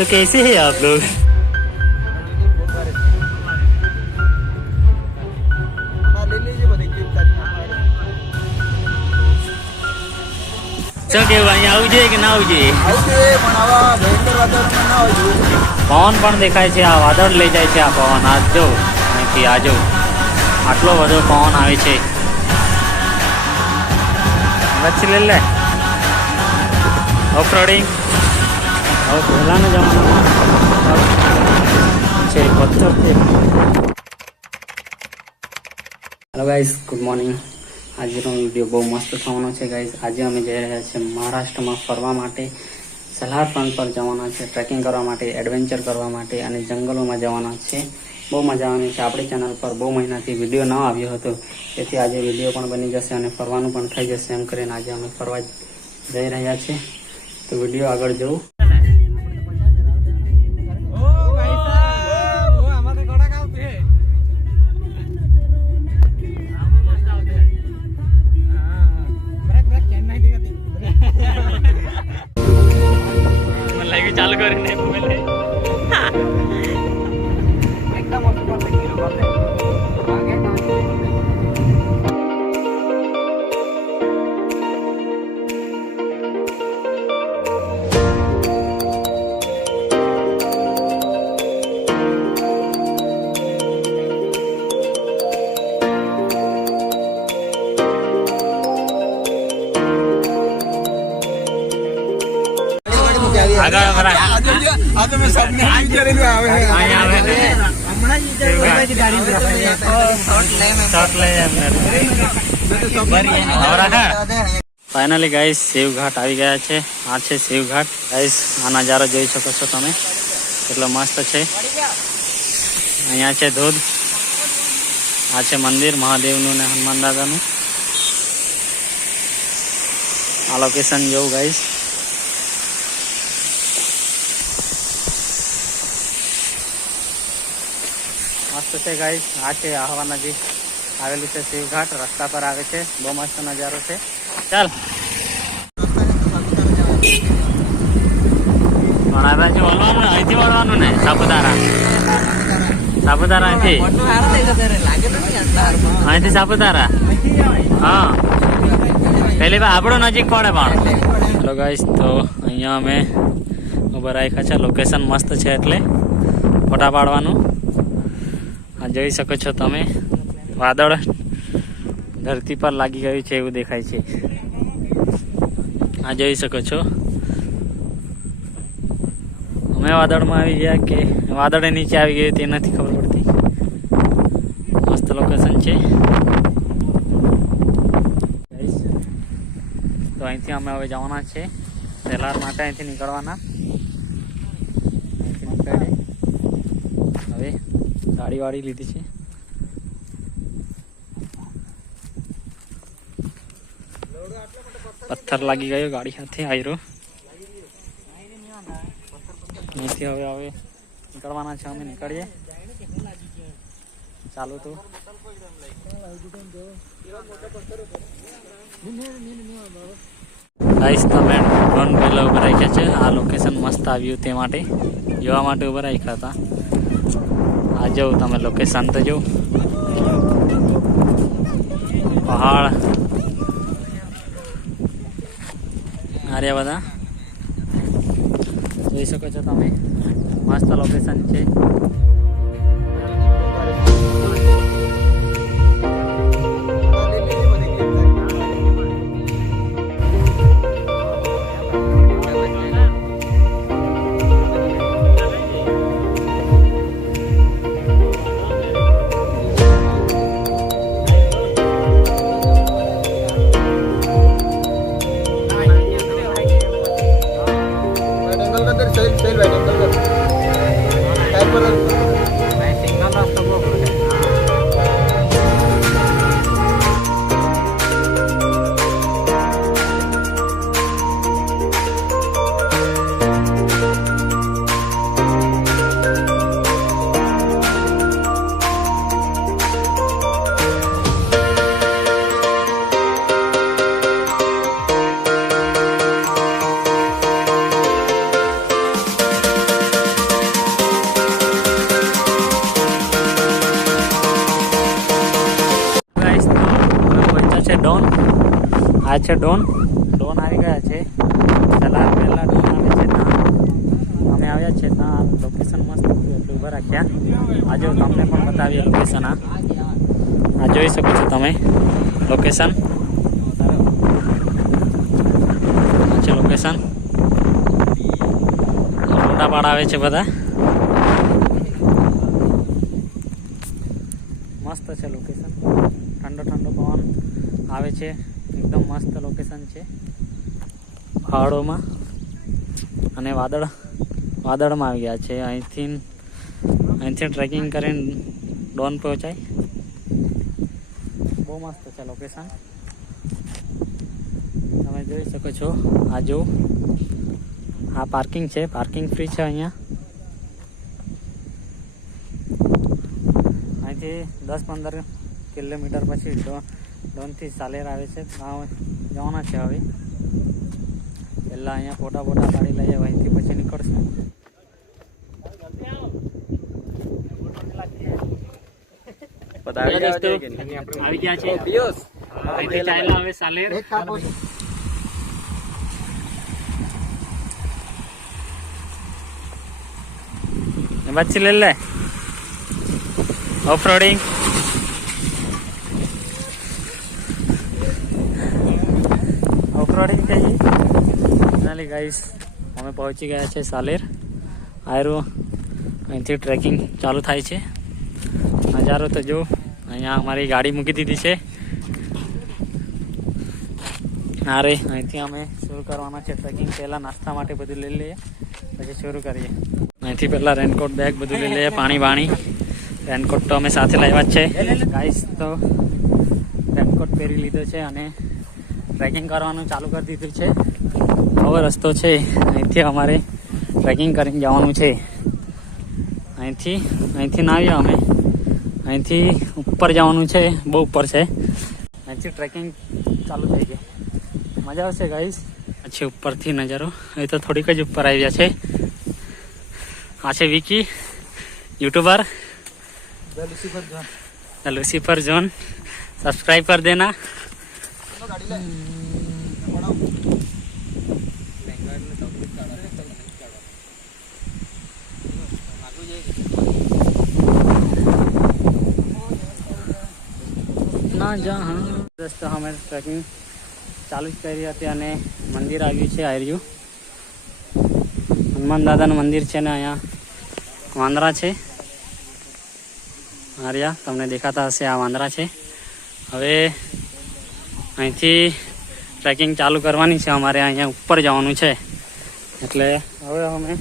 तो कैसे हैं आप लोग? શું કેવું અહીંયા આવું જોઈએ કે ના આવવું જોઈએ? પવન પણ દેખાય છે, આ વાદળ લઈ જાય છે. આ પવન આ જો અહીંથી આ જો આટલો બધો પવન આવે છે. લચ્છી લઈ લે ઓફ રોડિંગ. હવે પહેલાંના જમાનામાં છે પથ્થર છે. Hello guys, good morning. આજનો વિડીયો બહુ મસ્ત થવાનો છે ગાઈસ. આજે અમે જઈ રહ્યા છીએ મહારાષ્ટ્રમાં ફરવા માટે. સલાર પ્રાંત પર જવાના છે, ટ્રેકિંગ કરવા માટે, એડવેન્ચર કરવા માટે અને જંગલોમાં જવાના છે. બહુ મજા આવવાની છે. આપણી ચેનલ પર બહુ મહિનાથી વિડીયો ન આવ્યો હતો, તેથી આજે વિડીયો પણ બની જશે અને ફરવાનું પણ થઈ જશે. એમ કરીને આજે અમે ફરવા જઈ રહ્યા છીએ. તો વિડીયો આગળ જવું. ચાલુ કરીને ફાઇનલી ગાઈસ શિવ ઘાટ આવી ગયા છે. આ છે શિવ ઘાટ ગાઈસ. આ નજારો જોઈ શકો છો તમે, કેટલો મસ્ત છે. અહીંયા છે ધોધ, આ છે મંદિર મહાદેવનું ને હનુમાન દાદાનું. આ લોકેશન જોવું ગાઈસ. મસ્ત છે ગાઈસ. આ છે આહવા નજીક આવેલું છે શિવ ઘાટ. રસ્તા પર આવે છે, બહુ મસ્ત નજારો છે. ચાલ અહીંથી વળવાનું ને સાપુતારા. સાપુતારા અહીંથી સાપુતારા. હા પેલી આપણો નજીક પડે પણ. હેલો ગાઈસ, તો અહીંયા અમે ઉભા રાખ્યા છે. લોકેશન મસ્ત છે એટલે ફોટા પાડવાનું. આ જોઈ શકો છો તમે, વાદળ ધરતી પર લાગી ગયું છે એવું દેખાય છે. આ જોઈ શકો છો. અમે વાદળમાં આવી ગયા કે વાદળ નીચે આવી ગયું તે નથી ખબર પડતી. મસ્ત લોકેશન છે. તો અહીંથી અમે હવે જવાના છે સલાર માટે. અહીંથી નીકળવાના. અહીંથી નીકળે હવે ગાડી વાળી લીધી છે. પથ્થર લાગી ગયો ગાડી સાથે આયરો. અહીંથી હવે નીકળવાના છે. અમે નીકળીએ. ચાલો તો ગાઈસ, તમે ડ્રોન પહેલાં ઉભા રાખ્યા છે. આ લોકેશન મસ્ત આવ્યું તે માટે જોવા માટે ઉભા રાખ્યા હતા. આ જાઓ તમે લોકેશન તો જો પહાડ આર્યા બધા જોઈ શકો છો તમે. મસ્ત લોકેશન છે. આ છે ડોન આવી ગયા છે. સલાર પહેલા ડોન આવે છે ત્યાં અમે આવ્યા છે. ત્યાં લોકેશન મસ્ત હતું એટલે ઊભા રાખ્યા. આજે તમને પણ બતાવીએ લોકેશન. આ જોઈ શકો છો તમે લોકેશન છે. લોકેશન મોટા પાડ આવે છે બધા. મસ્ત છે લોકેશન. ઠંડો પવન આવે છે. એકદમ મસ્ત લોકેશન છે પહાડોમાં. અને વાદળમાં આવી ગયા છે. અહીંથી ટ્રેકિંગ કરીને ડોન પહોંચાય. બહુ મસ્ત છે લોકેશન. તમે જોઈ શકો છો. આ જો આ પાર્કિંગ છે. પાર્કિંગ ફ્રી છે અહીંયા. અહીંથી 10-15 કિલોમીટર પછી ડોનથી સાલેર આવે છે. ત્યાં જવાના છે. હવે પહેલાં અહીંયા ફોટા પાડી લઈએ. અહીંથી પછી નીકળશું. આવી ગયા છે. અહીંથી ચાલ્યા હવે સાલેર. બચ્ચી લે લે ઓફરોડિંગ. કહીએ ફાઇનલી ગાઈસ અમે પહોંચી ગયા છે સાલેર. અહીંથી ટ્રેકિંગ ચાલુ થાય છે. નજારો તો જો. અહીંયા અમારી ગાડી મૂકી દીધી છે. અહીંથી અમે શરૂ કરવાના છે ટ્રેકિંગ. પહેલાં નાસ્તા માટે બધું લઈ લઈએ પછી શરૂ કરીએ. અહીંથી પહેલાં રેનકોટ બેગ બધું લઈ લઈએ. પાણી રેનકોટ તો અમે સાથે લાવ્યા જ છે ગાઈસ. તો રેનકોટ પહેરી લીધો છે અને ટ્રેકિંગ કરવાનું ચાલુ કરી દીધું છે. હવે રસ્તો છે. અહીંથી અમારે ટ્રેકિંગ કરીને જવાનું છે. અહીંથી ના આવ્યા અમે. અહીંથી ઉપર જવાનું છે. બહુ ઉપર છે. અહીંથી ટ્રેકિંગ ચાલુ થઈ ગઈ. મજા આવશે ગાઈસ. પછી ઉપરથી નજારો. એ તો થોડીક જ ઉપર આવ્યા છે. આ છે Vicky YouTuber Lucifer zone. Subscribe कर देना. ના જहाँ દોસ્તો અમે ટ્રેકિંગ ચાલુ જ કરી હતી અને મંદિર આવ્યું છે. આર્યું હનુમાન દાદાનું મંદિર છે ને અહીંયા વાંદરા છે. આર્યા તમને દેખાતા હશે. આ વાંદરા છે. હવે અહીંથી ટ્રેકિંગ ચાલુ કરવાની છે. અમારે અહીંયા ઉપર જવાનું છે. એટલે હવે અમે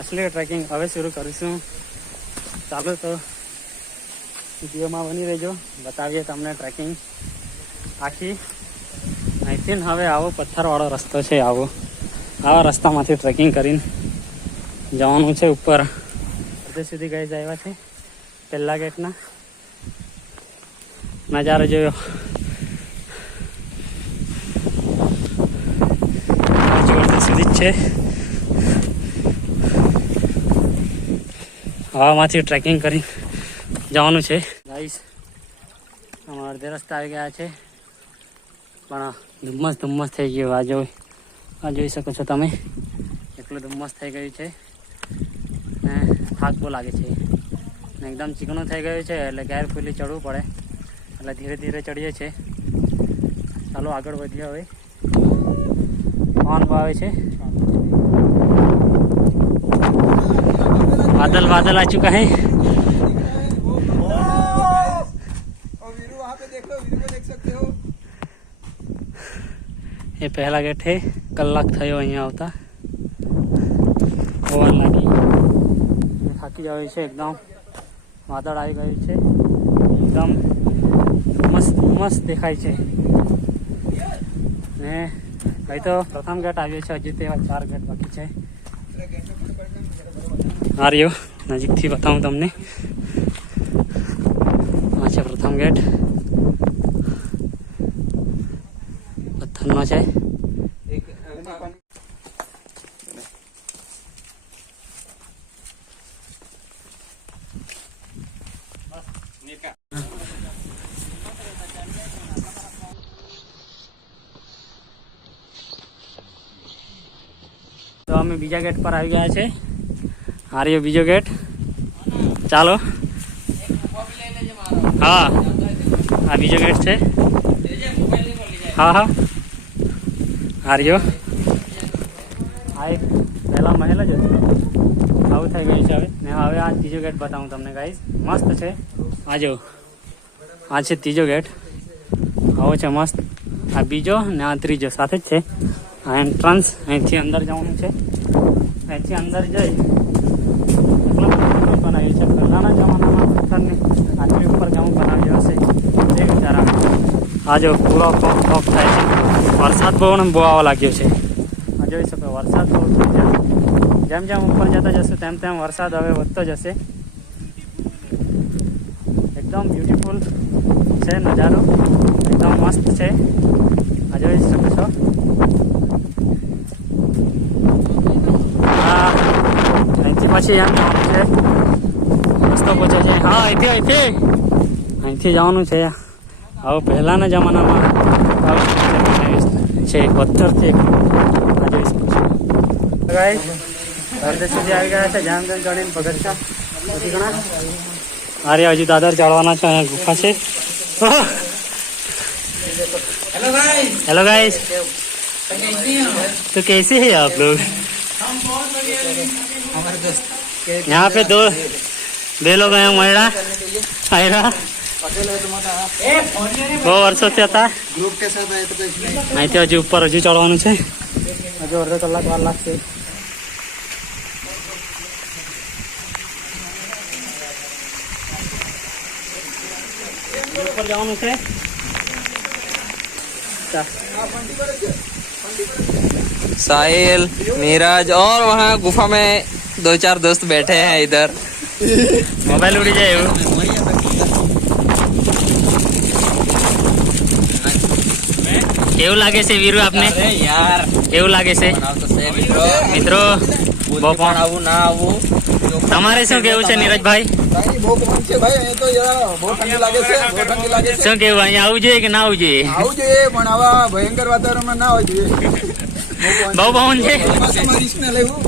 અસલી ટ્રેકિંગ હવે શરૂ કરીશું. ચાલો તો વિડીયોમાં બની રહેજો. બતાવીએ તમને ટ્રેકિંગ આખી. અહીંથી હવે આવો પથ્થરવાળો રસ્તો છે. આવા રસ્તામાંથી ટ્રેકિંગ કરીને જવાનું છે ઉપર. અડધે સુધી ગઈ આવ્યા છે. પહેલા ગેટના નજારો જોયો. અડધે સુધી જ છે. હવામાંથી ટ્રેકિંગ કરી જવાનું છે ગાઈસ. અમારા અડધે રસ્તા આવી ગયા છે પણ ધુમ્મસ થઈ ગયો. આ જોઈ શકો છો તમે. એટલું ધુમ્મસ થઈ ગયું છે ને થાક બહુ લાગે છે. એકદમ ચીકણું થઈ ગયું છે એટલે ગેર ફૂલી ચડવું પડે. એટલે ધીરે ધીરે ચડીએ છીએ. ચાલો આગળ વધીએ. હવે પવન આવે છે. बादल आ चुका है. ये पहला गेट है. कलाक थयो અહીંયા આવતા. પવન લાગી થાકી જાય છે. એકદમ વાદળ આવી ગયું છે. એકદમ મસ્ત દેખાય છે ને. ભાઈ તો પ્રથમ ગેટ આવ્યો છે. હજી તેવા 4 ગેટ બાકી છે. આ રહ્યો નજીકથી બતાવું તમને. આ છે પ્રથમ ગેટ. પથ્થરનો છે. અમે બીજા ગેટ પર આવી ગયા છે. આ રહ્યો બીજો ગેટ. ચાલો. હા, આ બીજો ગેટ છે. હા હા, આ રહ્યો. આ એક પહેલા મહેલ જ હતો, આવું થઈ ગયું છે હવે. ને હવે આ ત્રીજો ગેટ બતાવું તમને ગાઈસ. મસ્ત છે. આ જો, આ છે ત્રીજો ગેટ. આવો છે મસ્ત. આ બીજો ને આ ત્રીજો સાથે જ છે. આ એન્ટ્રન્સ. અહીંથી અંદર જવાનું છે. અહીંથી અંદર જઈ બનાવ્યું છે. પહેલાના જમાનામાં પથ્થરની આટલી ઉપર જવું બનાવ્યું હશે એ વિચાર આવે. આ જો પૂરો ઓફ થાય છે. વરસાદ બહુ આવવા લાગ્યો છે. આ જોઈ શકો વરસાદ બહુ થઈ જાય. જેમ જેમ ઉપર જતા જશે તેમ તેમ વરસાદ હવે વધતો જશે. એકદમ બ્યુટીફુલ છે નજારો, એકદમ મસ્ત છે. આ જોઈ શકો છો. હા, અહીંથી પછી એમ જવાનું છે. રસ્તો પૂછે છે. હા, અહીંથી જવાનું છે. હવે પહેલાના જમાનામાં છે પથ્થરથી. આ જોઈ શકો છો ગાઈસ. અડધે સુધી આવી ગયા છે. જામ જામ ચડીને પગથિયા પછી ઘણા. અરે હજુ દાદર ચડવાના છે. અહીંયા ગુફા છે. हेलो गाइस, तो कैसे हैं आप लोग? यहाँ पे दो लोग हैं. महिला आयरा બહુ વર્ષોથી હતા. અહીંથી હજુ ઉપર હજુ ચડવાનું છે. હજુ અડધો કલાક વાર લાગશે. ઉપર જવાનું છે. साहिल, नीरज और वहाँ गुफा में 2-4 दोस्त बैठे हैं इधर. મોબાઈલ ઉડી જાય એવું. કેવું લાગે છે વીરુ આપને? यार કેવું લાગે છે મિત્રો? બહુ પણ આવું ના આવું. તમારે શું કેવું છે નીરજભાઈ? શું કેવું? અહીંયા આવવું જોઈએ કે ના આવવું જોઈએ? આવું જોઈએ પણ આવા ભયંકર વાતાવરણમાં ના આવવું જોઈએ. બહુ પવન છે. લેવું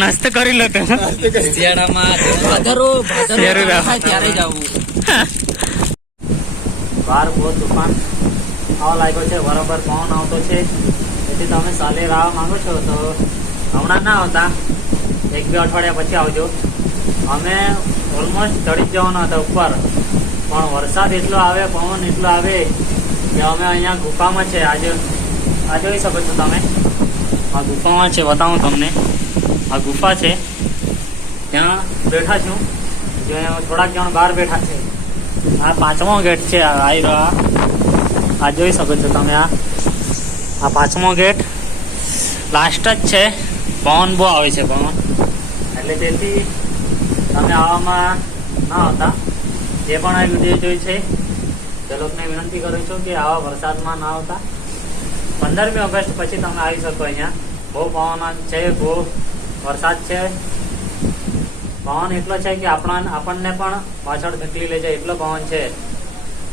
નાસ્તો કરી લો તો. શિયાળામાં ત્યારે જ આવું. બહાર બહુ તુફાન આવવા લાગ્યો છે. બરાબર પવન આવતો છે. તેથી તમે સાલે રાહ માંગો છો તો હમણાં ના આવતા, 1-2 અઠવાડિયા પછી આવજો. અમે ઓલમોસ્ટ ચડી જ જવાના હતા ઉપર, પણ વરસાદ એટલો આવે, પવન એટલો આવે કે અમે અહીંયા ગુફામાં છે. આજે આ જોઈ શકો છો તમે. આ ગુફામાં છે. બતાવું તમને. આ ગુફા છે, ત્યાં બેઠા છું. જો થોડાક જણ બહાર બેઠા છે. આ 5મો ગેટ છે. આ જોઈ શકો છો તમે. આ 5મો ગેટ લાસ્ટ જ છે. પવન બહુ આવે છે. પવન એટલે તેથી તમે આવામાં ના આવતા. જે પણ આ વિડીયો જોઈ છે તે લોકોને વિનંતી કરું છું કે આવા વરસાદમાં ના આવતા. 15મી ઓગસ્ટ પછી તમે આવી શકો. અહીંયા બહુ પવન છે, બહુ વરસાદ છે. પવન એટલો છે કે આપણને પણ પાછળ ધકેલી લે જાય એટલો પવન છે.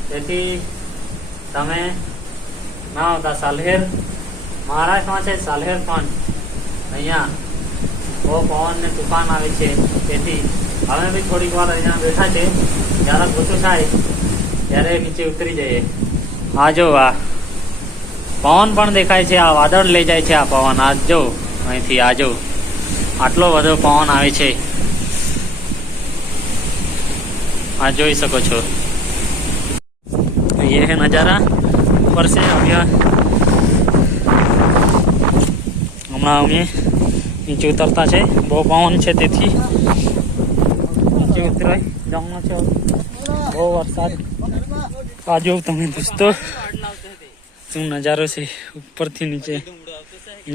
તેથી તમે ના આવતા. સાલ્હેર મહારાષ્ટ્રમાં છે. સાલ્હેર પણ અહીંયા બહુ પવન ને તુફાન આવે છે. તેથી અમે બી થોડીક વાર અહીંયા બેઠા છે. જ્યારે ઓછું થાય ત્યારે નીચે ઉતરી જઈએ. આ જો આ પવન પણ દેખાય છે. આ વાદળ લઈ જાય છે. આ પવન આ જો અહીંથી આ જો આટલો બધો પવન આવે છે. આ જોઈ શકો છો. ये है नज़ारा ऊपर से. હમણાં અમે નીચે ઉતરતા છે. બહુ પવન છે તેથી નીચે ઉતરાય જવાનું છે. બહુ વરસાદ. આ જો તમે દોસ્તો શું નજારો છે ઉપરથી નીચે.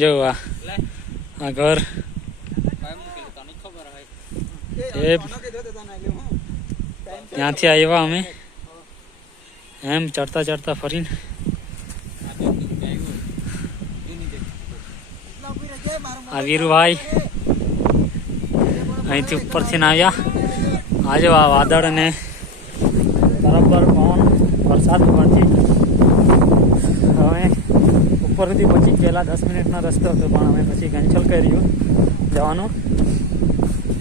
જો આ ઘર ત્યાંથી આવ્યા અમે. એમ ચડતા ચડતા ફરીને આ વીરુભાઈ અહીંથી ઉપરથી આવ્યા. આજે આ વાદળ અને બરાબર પવન વરસાદ ઉપરથી હવે ઉપર સુધી પહોંચી ગયેલા 10 મિનિટનો રસ્તો હતો પણ અમે પછી કેન્સલ કર્યું જવાનું.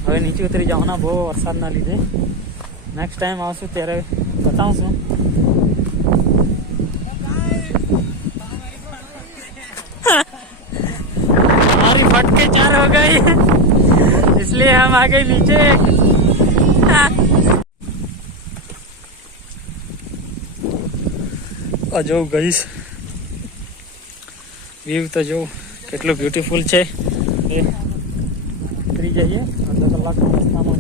હવે નીચે ઉતરી જવાના બહુ વરસાદના લીધે. નેક્સ્ટ ટાઈમ આવશું ત્યારે બતાવશું. हमारी फटके 4 हो गई इसलिए हम आ गए नीचे. જો ગઈશ વ્યૂ તો જો કેટલું બ્યુટીફુલ છે. એ ઉતરી જઈએ અડધો કલાકના રસ્તામાં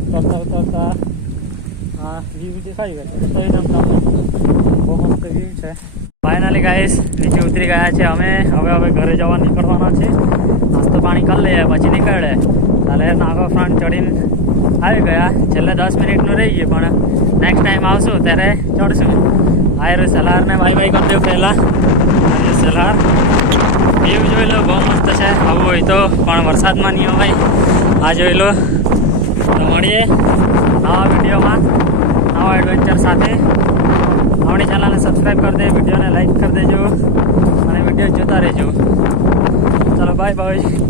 ઉતરતા ઉતરતા હા વ્યૂ દેખાઈ ગયો તો એના બહુ મસ્ત વ્યૂ છે. ફાઇનલી ગાઈસ નીચે ઉતરી ગયા છે અમે. હવે ઘરે જવા નીકળવાના છે. નાસ્તો પાણી કરી લઈએ પછી નીકળે. તાલે નાગો ફ્રન્ટ ચડીને આવી ગયા. છેલ્લે 10 મિનિટનું રહી ગયું પણ નેક્સ્ટ ટાઈમ આવશું ત્યારે ચડશું. આયર સલારને બાય બાય કરી દઉં પહેલાં. સલાર વ્યૂ જોઈ લો બહુ મસ્ત છે. આવું હોય તો પણ વરસાદમાં નહીં હોય. આ જોઈ લો. તો મળીએ નવા વિડીયોમાં નવા એડવેન્ચર સાથે. આપણી ચેનલને સબસ્ક્રાઈબ કરી દે, વિડીયોને લાઈક કરી દેજો અને વિડીયો જોતા રહેજો. ચલો બાય બાય.